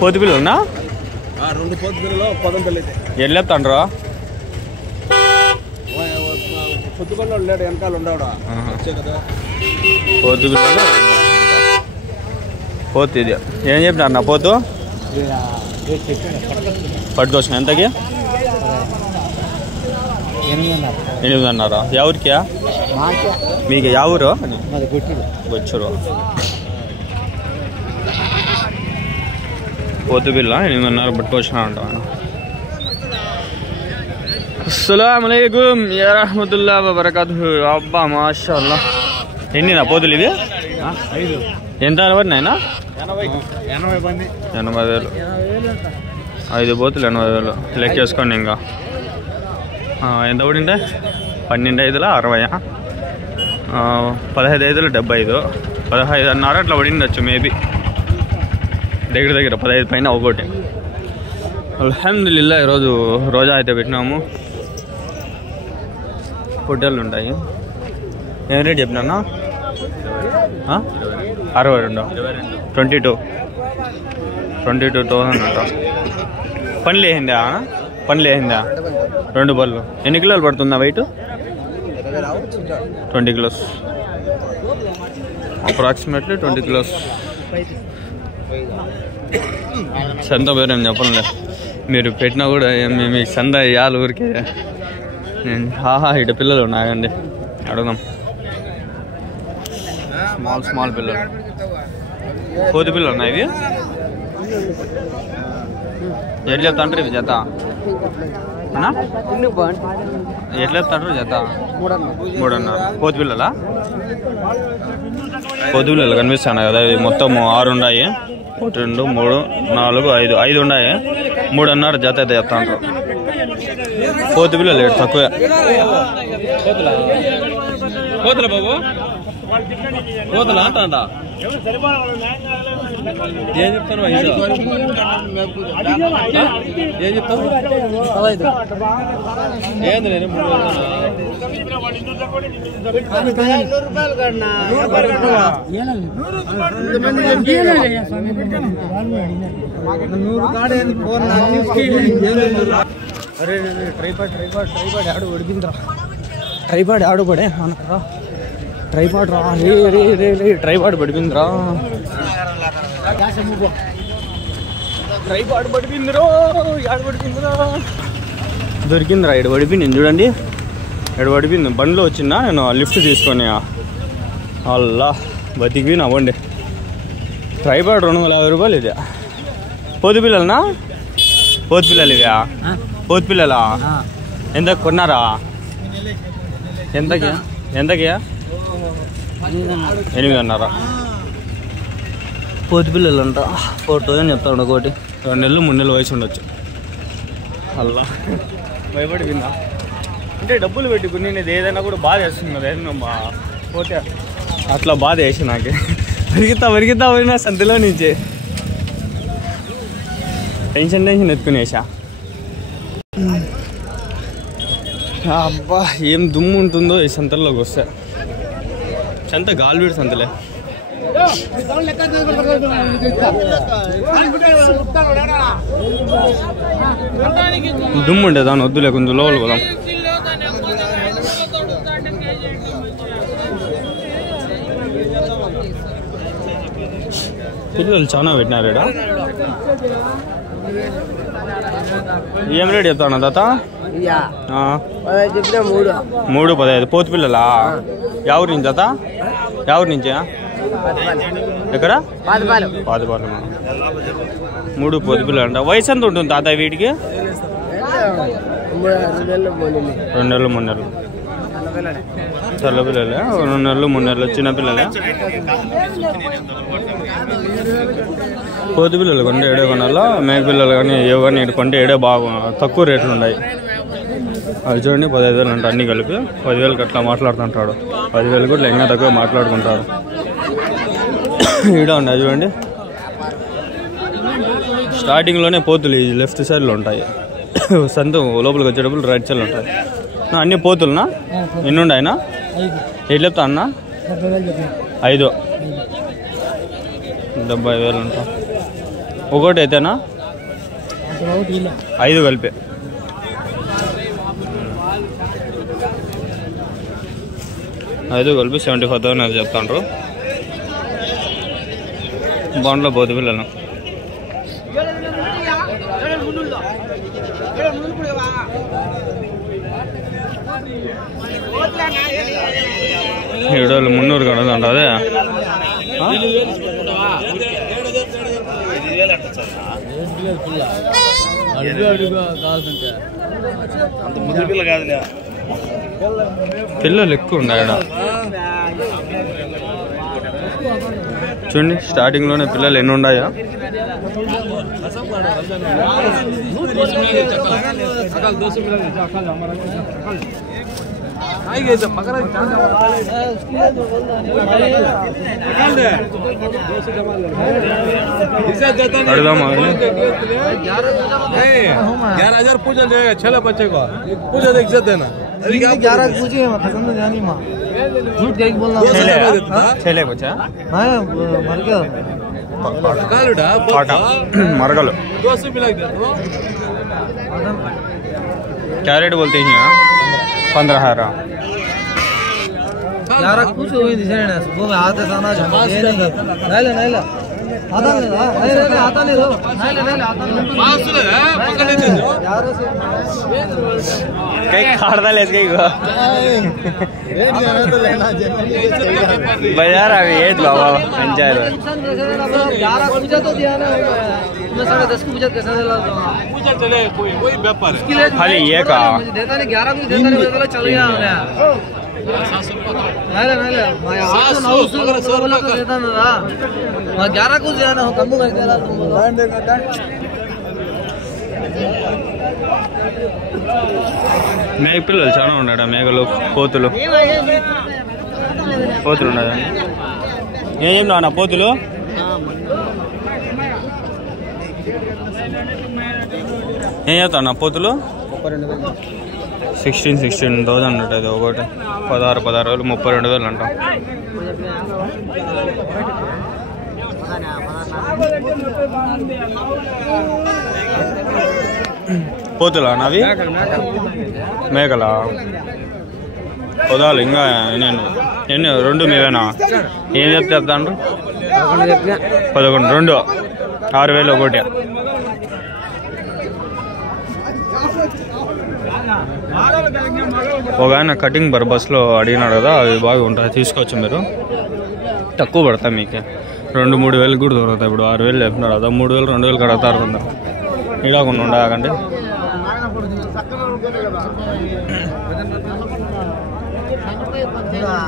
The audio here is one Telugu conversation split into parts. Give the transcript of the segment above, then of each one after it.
పోతు పిల్లలున్నా రెండు పోతు పిల్లలు పొదం పిల్ల ఎట్లేపుతాండ్రా పొద్దు పిల్లలు లేడు వెనకాల ఉండేవాడు వచ్చే కదా పోతు పిల్లలు పోతు ఇది ఏం చెప్పినారు నా పోతు పట్టుకొచ్చిన ఎంతకి 8,500 ఎవరికి మీకు ఎవరు వచ్చారు పోతు పిల్ల 8,500 పట్టుకొచ్చినా అంట అస్సలాముఅలైకుం యా రహ్మతుల్లాహి వ బరకాతుహు అబ్బా మాషాల్లా ఎన్నినా పోతులు ఇవి 5 ఎంత పడినాయినా 80,000 5 పోతులు 80,000 లెక్కేసుకోండి ఇంకా ఎంత పడింటే 12,500 60 15,500 75 15,500 అట్లా పడిండొచ్చు మేబీ దగ్గర 15 పైన ఒకటి అల్హమ్దులిల్లా ఈరోజు రోజా అయితే పెట్టినాము హోటళ్ళు ఉంటాయి ఏం రేట్ చెప్పినా 62 22,000 అంట పని లేhinదా 2 బళ్ళు ఎన్ని కిలోలు పడుతుందా వెయిట్ 20 kilos అప్రాక్సిమేట్లీ 20 kilos సంత పేరేం చెప్పనులే మీరు పెట్టినా కూడా మీ సంద ఇవ్వాలి ఊరికే ఇటు పిల్లలు ఉన్నాయండి అడుగుదాం స్మాల్ పిల్లలు కోతి పిల్లలు ఉన్నాయి ఇవి ఎట్లా చెప్తాంటారు ఇవి జత ఎట్లా చెప్తాంటారు జత 3.5 కోతి పిల్లలా కోతి పిల్లలు కనిపిస్తాను కదా ఇవి మొత్తం 6 ఉన్నాయి 1 2 3 4 5 ఉన్నాయి 3.5 జత అయితే చెప్తాంటారు కోతి పిల్లలు తక్కువే కోతుల బాబు కోతులా అంట ఏం చెప్తాను ఏం చెప్తాను ఏంది నేను 3 अरे ट्राइपॉड आड़ उड़गिंद्रा ट्राइपॉड आड़ पड़े अनकरा ट्राइपॉड रा रे ट्राइपॉड पड़गिंद्रा ट्राइपॉड पड़गिंद्रो याड पड़गिंद्रा దొరికిందిరా ఇడ పడిపోయింది చూడండి ఇడ పడిపోయింది బండిలో వచ్చిందా నేను లిఫ్ట్ తీసుకొని అల్లా బతికిపోయినా అవ్వండి ట్రైపాడ్ 250 రూపాయలు ఇది పోతు పిల్లలనా పోతు పిల్లలు ఇవా పోతు పిల్లలా ఎంత కొన్నారా ఎంతకి 8,500 పోతు పిల్లలు అంట 4,000 చెప్తాడు ఒకటి 2 నెలలు 3 నెలలు వయసు ఉండొచ్చు అల్లా భయపడిపోయిందా అంటే డబ్బులు పెట్టుకుని నేను ఏదైనా కూడా బాధ వేస్తుంది కదా ఏదైనా పోతే అట్లా బాధ వేసి నాకు పరిగెత్తా పోయినా సంతలో నుంచి టెన్షన్ ఎత్తుకునేసా అబ్బా ఏం దుమ్ము ఉంటుందో ఈ సంతల్లోకి వస్తే సంత గాలివీడు సంతలే దుమ్ము ఉండే దాని వద్దు లేకుండా లోపల పోదాం పిల్లలు చాలా పెట్టినారు ఇక్కడ ఏం రేట్ చెప్తాను తాత 3,15 పోతు పిల్లలా ఎవరి నుంచి తాత ఎవరి నుంచి ఎక్కడ పాతపాలెం 3 పోతు పిల్లలు అంట వయసు ఎంత ఉంటుంది తాత వీటికి 2 నెలలు 3 నెలలు తెల్ల పిల్లలే 2 నెలలు 3 నెలలు చిన్న పిల్లలే పోతు పిల్లలు కొంటే ఏడే కొనాలా మేక పిల్లలు కానీ ఏవో కానీ ఇటు కొంటే ఏడే బాగా తక్కువ రేట్లు ఉన్నాయి అవి చూడండి 15,000 అంట అన్నీ కలిపి 10,000కి అట్లా మాట్లాడుతుంటాడు 10,000 కూడా ఇంకా తక్కువ మాట్లాడుకుంటాడు ఈడ ఉన్నాయి చూడండి స్టార్టింగ్లోనే పోతులు ఈ లెఫ్ట్ సైడ్లో ఉంటాయి సంత లోపలికి వచ్చేటప్పుడు రైట్ సైడ్లో ఉంటాయి అన్ని పోతులునా ఎన్ని ఉన్నాయినా ఎట్లా చెప్తా అన్న 5 70,000 ఉంటా. ఒకటి అయితేనా 5 కలిపి. ఐదు కలిపి 75,000 చెప్తాండ్రు. బాండ్లో పోతు పిల్లలు. ఏడోళ్ళు 300 కడదంట అదే. పిల్లలు ఎక్కువ ఉన్నాయి చూడండి. స్టార్టింగ్ లోనే పిల్లలు ఎన్ని ఉన్నాయా? अड़दाम 11,000 पूजा जाएगा 6 बच्चे को पूजा इज्जत देना 11 पूछे पसंद जानी माँ झूठ क्या बोलना छेले बच्चा मर गया मरगलो 200 मिला क्या रेट बोलते हैं? 15,000 11 कुछ हुई वो आते साना नहीं नहीं आता नहीं आता नहीं कई खाड़ता ले बाजार अभी ये बाबा पंचायत 11 पूजा तो दिया ना 10:30 पूजा कैसा पूजा चले कोई वही व्यापार है खाली ये का देता नहीं 11 कुछ देता नहीं चल गया ग्यारह कुछ जाना हो कम మేక పిల్లలు చాలా ఉన్నాడా? మేకలు పోతులు ఉన్నాయా? ఏం చెప్పినా పోతులు? ఏం చెప్తా పోతులు? 16,000 అన్నట్టు. అది ఒకటి 16,000 32,000 అంట. పోతులా నావి? మేకలా పొదాలు ఇంకా ఎన్ని 2 మీవేనా? ఏం చెప్తాండ్రు? 11 2 6,000 ఒకటి. ఒక ఆయన కటింగ్ బస్లో అడిగినాడు కదా, అవి బాగా ఉంటాయి, తీసుకోవచ్చు మీరు, తక్కువ పడతాయి మీకే. 2-3 వేలు కూడా దొరుకుతాయి. ఇప్పుడు 6,000 చెప్తున్నారు కదా, 3,000 2,000 కడతారు కొందరు. ఇడాకుండా ఉండకండి.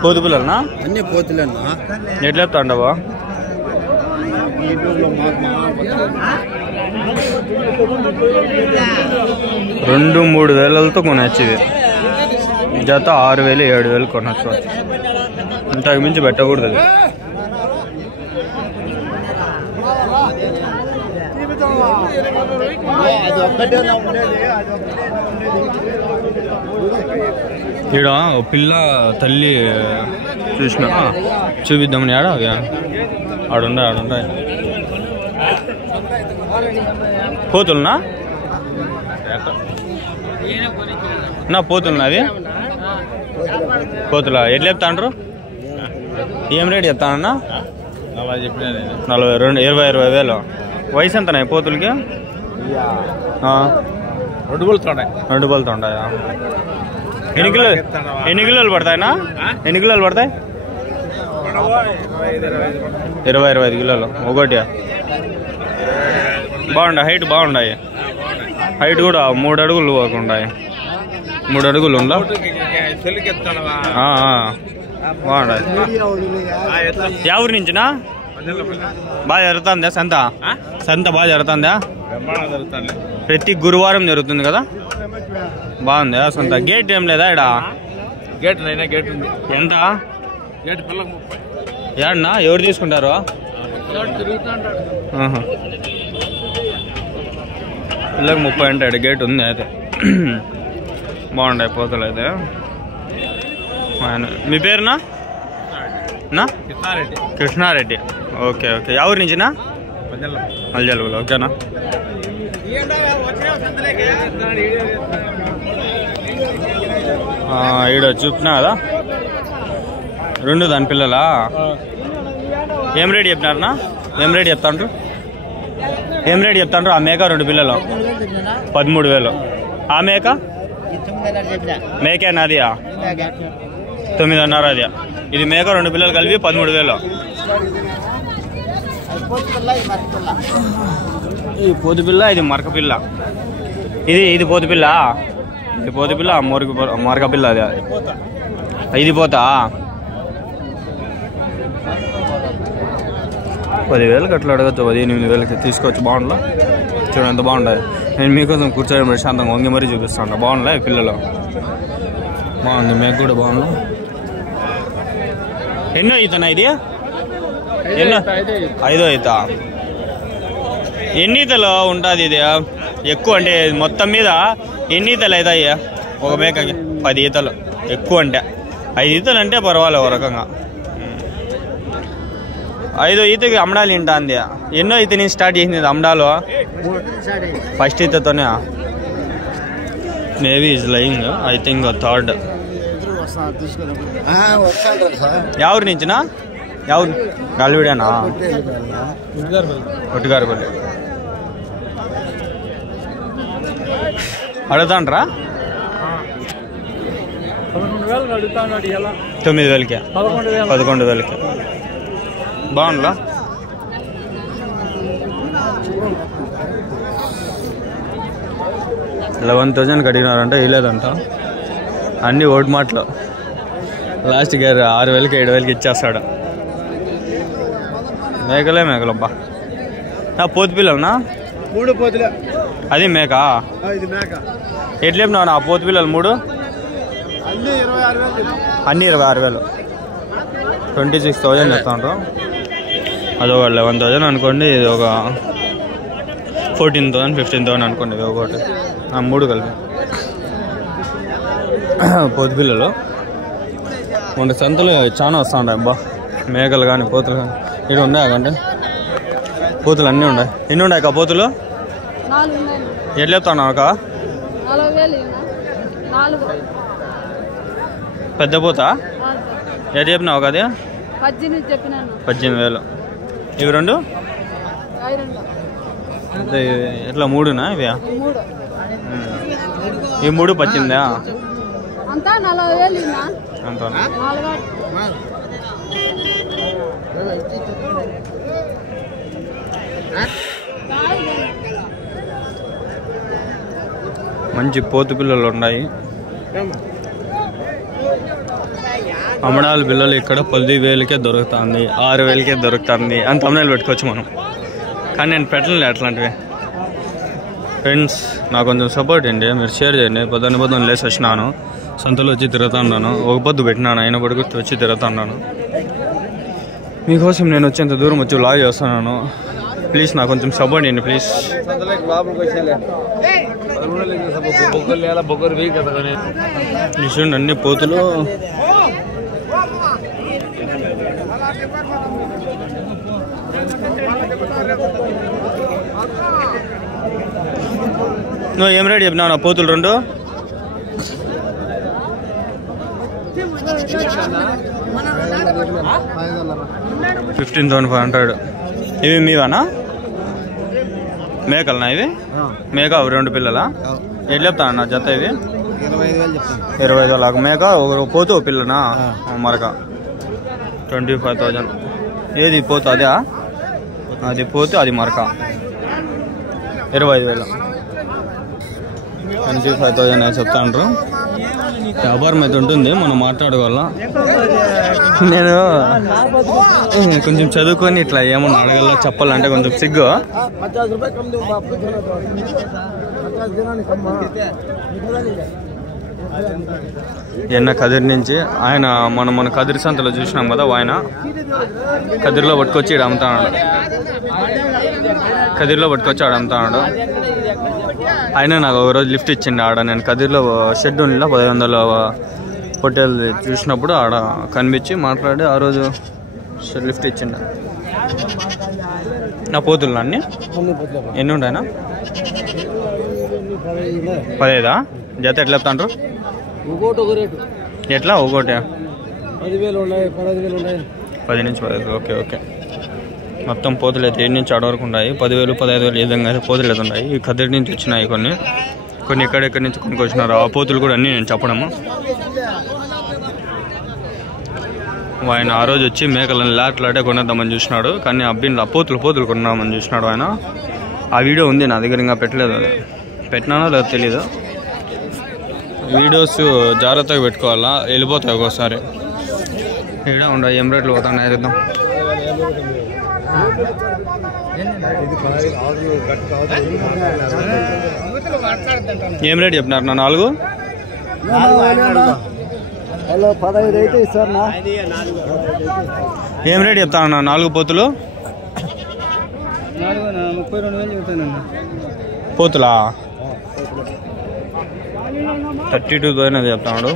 పోతు పిల్లలనా? అన్ని పోతులన్నా. ఎట్లా చెప్తాండవా? 2-3 వేలతో కొనొచ్చు. ఇది జత 6,000 7,000 కొనొచ్చు. ఇంతకు మించి పెట్టకూడదు. ఈడ పిల్ల తల్లి చూసిన చూపిద్దామని ఆడ ఆడుండాయి పోతులనా? నా పోతులనా అవి? పోతులా ఎట్లా చెప్తాండ్రు? ఏం రేట్ చెప్తానన్నా? 20,000 వయసు ఎంతనా పోతులకి? 2 బోల్తుండే. 2 బోల్తుండాయా? ఎన్ని కిలోలు పడతాయినా? ఎన్ని కిలోలు పడతాయి? 20-25 కిలోలు ఒకటి. బాగుంటాయి, హైట్ బాగుంటాయి. హైట్ కూడా 3 అడుగులు పోకుండాయి. 3 అడుగులు ఉందా? బాగుంటాయి. యా ఊరి నుంచినా? బాగా జరుగుతుందా సంత? సంత బాగా జరుగుతుందా? ప్రతి గురువారం జరుగుతుంది కదా? బాగుంది సంత. గేట్ ఏం లేదా ఇడా? గేట్ ఉంది. ఎంత గేట్ పిల్లలకు 30. ఏడన్నా ఎవరు తీసుకుంటారు? పిల్లలకు 30 అంటాడు. గేట్ ఉంది అయితే. బాగుంటాయి పోతలు అయితే. మీ పేరునా నా కృష్ణారెడ్డి. Okay okay. ఎవరి నుంచినా? మల్జలుగులు. ఓకేనా? ఈడ చూపినా కదా 2 దాని పిల్లలా. ఏం రేట్ చెప్పినారనా? ఏం రేట్ చెప్తాండ్రు? ఏం రేట్ చెప్తాండ్రు? ఆ మేక 2 పిల్లలు 13,000. ఆ మేక మేకేనా? అది 9,500 అది. ఇది మేక 2 పిల్లలు కలిపి 13,000. ఇది పోతు పిల్ల, ఇది మరక పిల్ల. ఇది పోతు పిల్ల, ఇది పోతు పిల్ల, మరక పిల్ల. అది ఇది పోతా 10,000 అట్లా అడగచ్చు. 18,000 తీసుకోవచ్చు. బాగుండలా? చూడండి ఎంత బాగుంటుంది. నేను మీకోసం కూర్చోడం ప్రశాంతంగా వంగి మరీ చూపిస్తాను. బాగుండలే పిల్లలు? బాగుంది. మేక కూడా బాగుంది. ఎన్నో అవుతానా ఇది? ఎన్నో? 5వ అవుతా. ఎన్ని ఈతలు ఉంటుంది ఇది? ఎక్కువ అంటే మొత్తం మీద ఎన్ని ఈతలు అవుతాయి ఒక మేకకి? 10 ఈతలు ఎక్కువ. అంటే 5 ఈతలు అంటే పర్వాలేదు ఒక రకంగా. 5వ ఈతకి అమ్మడాలు ఇంటుంది. ఎన్నో ఈత నుంచి స్టార్ట్ చేసింది అమ్మడాలు? ఫస్ట్ ఈతతోనే. Maybe is lying. I think 3rd. ఎవరి నుంచినా? ఎవరు? గల్విడేనా? ఒట్టిగారిపల్లి. అడుగుతాండ్రా? 9,000కి 11,000కి. బాగుందా? 11,000 అడిగినారంట. ఇవ్వలేదంట. అన్నీ ఓటు మాటలు. లాస్ట్కి 6,000కి 7,000కి ఇచ్చేస్తాడు. మేకలబ్బా. నా పోతు పిల్లలనా? 3 పోతులే. అది మేక? ఎట్లా చెప్పినావు ఆ పోతు పిల్లలు 3? అన్నీ 26,000. 26,000 చెప్తాండ్రు. అదొక 11,000 అనుకోండి. ఇది ఒక 14,000 15,000 అనుకోండి. ఒకటి 3 కలిపి పోతు పిల్లలు. మన సంతలు చాలా వస్తూ ఉంటాయి. అబ్బా మేకలు కానీ పోతులు కానీ. ఇక్కడ ఉన్నాయి కంటే పోతులు అన్నీ ఉన్నాయి. ఎన్ని ఉన్నాయి అక్క పోతులు? ఎట్లా చెప్తాను అక్క? పెద్ద పోత ఎట్లా చెప్పినావు ఒక? అది 18,000. ఇవి 2 ఎట్లా 3నా ఇవి? ఈ 3 18,000 అంతా. మంచి పోతు పిల్లలు ఉన్నాయి. అమ్మడాల పిల్లలు ఇక్కడ 10,000కే దొరుకుతుంది, 6,000కే దొరుకుతుంది అని తమిళ పెట్టుకోవచ్చు మనం. కానీ నేను పెట్టలేదు అట్లాంటివి. ఫ్రెండ్స్ నాకు కొంచెం సపోర్ట్ అండి, మీరు షేర్ చేయండి. పొద్దున్న లేసి వచ్చినాను, సంతలో వచ్చి తిరుగుతున్నాను. ఒక పొద్దు పెట్టినాను, అయినప్పటికీ వచ్చి తిరుగుతున్నాను. మీకోసం నేను వచ్చేంత దూరం వచ్చి వ్లాగ్ చేస్తున్నాను. ప్లీజ్ నాకు కొంచెం సపోర్ట్ చేయండి ప్లీజ్. చూడండి అన్ని పోతులు. నువ్వు ఏం రేట్ చెప్పినావు నా పోతులు 2? $15,500. ఇవి మీవానా? మేకలనా ఇవి? మేక 2 పిల్లలా? ఎట్లా చెప్తాను నా జత? ఇవి 25,000. మేక ఒక పోతు పిల్లనా? మరక 25,000. ఏది పోతు? అదే అది పోతు, అది మరక 25,000. 25,000 అని చెప్తాండ్రు. వ్యాపారం అయితే ఉంటుంది, మనం మాట్లాడుకోవాలా. నేను కొంచెం చదువుకొని ఇట్లా ఏమన్నా అడగల చెప్పాలంటే కొంచెం సిగ్గు. ఎన్న కదిరి నుంచి ఆయన మన కదిరి సంతలో చూసినాం కదా, ఆయన కదిరిలో పట్టుకొచ్చి ఇక్కడ అమ్ముతాడు. కదిరిలో పట్టుకొచ్చి ఆడ అమ్ముతాడు. ఆయన నాకు ఒక రోజు లిఫ్ట్ ఇచ్చిండు. ఆడ నేను కదిరిలో షెడ్ ఉండిలో 1500 హోటల్ చూసినప్పుడు ఆడ కనిపించి మాట్లాడి ఆ రోజు లిఫ్ట్ ఇచ్చిండ. నా పోతులు అన్నీ ఎన్ని ఉంటాయనా? 15 జత ఎట్లా చెప్తాండ్రు? ఎట్లా ఒకటి 10 నుంచి 15. Okay okay. మొత్తం పోతులు అయితే 7 నుంచి 6 వరకు ఉన్నాయి. 10,000 15,000 ఈ విధంగా అయితే పోతులు అయితే ఉన్నాయి. ఈ కదిరి నుంచి వచ్చినాయి కొన్ని ఎక్కడెక్కడి నుంచి కొనుక్కొచ్చినారు. ఆ పోతులు కూడా అన్నీ నేను చెప్పడము. ఆయన ఆ రోజు వచ్చి మేకలను లాట్లాడే కొనేద్దామని చూసినాడు, కానీ అబ్బిన్లో పోతులు కొన్నామని చూసినాడు ఆయన. ఆ వీడియో ఉంది నా దగ్గర, ఇంకా పెట్టలేదు. అది పెట్టినానో లేదో తెలీదు. వీడియోస్ జాగ్రత్తగా పెట్టుకోవాలా, వెళ్ళిపోతాయి ఒక్కోసారి. ఇక్కడ ఉండ ఏం రేట్లు పోతాయి అడుగుదాం. ఏం రేట్ చెప్పినారు నా? 4 15 అయితే ఇస్తారు. ఏం రేట్ చెప్తాను 4 పోతులు? 32,000 చెప్తానండి. పోతులా 32,000 చెప్తాడు.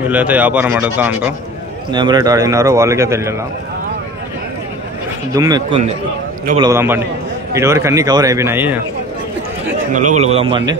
వీళ్ళైతే వ్యాపారం అడుగుతా ఉంటారు. ఏం రేట్ అడిగినారో వాళ్ళకే తెలియాల. దుమ్ము ఎక్కువ ఉంది. లోపల పోదాం పండి. ఇటువరకు అన్నీ కవర్ అయిపోయినాయి. ఇంకా లోపల పోదాం పండి.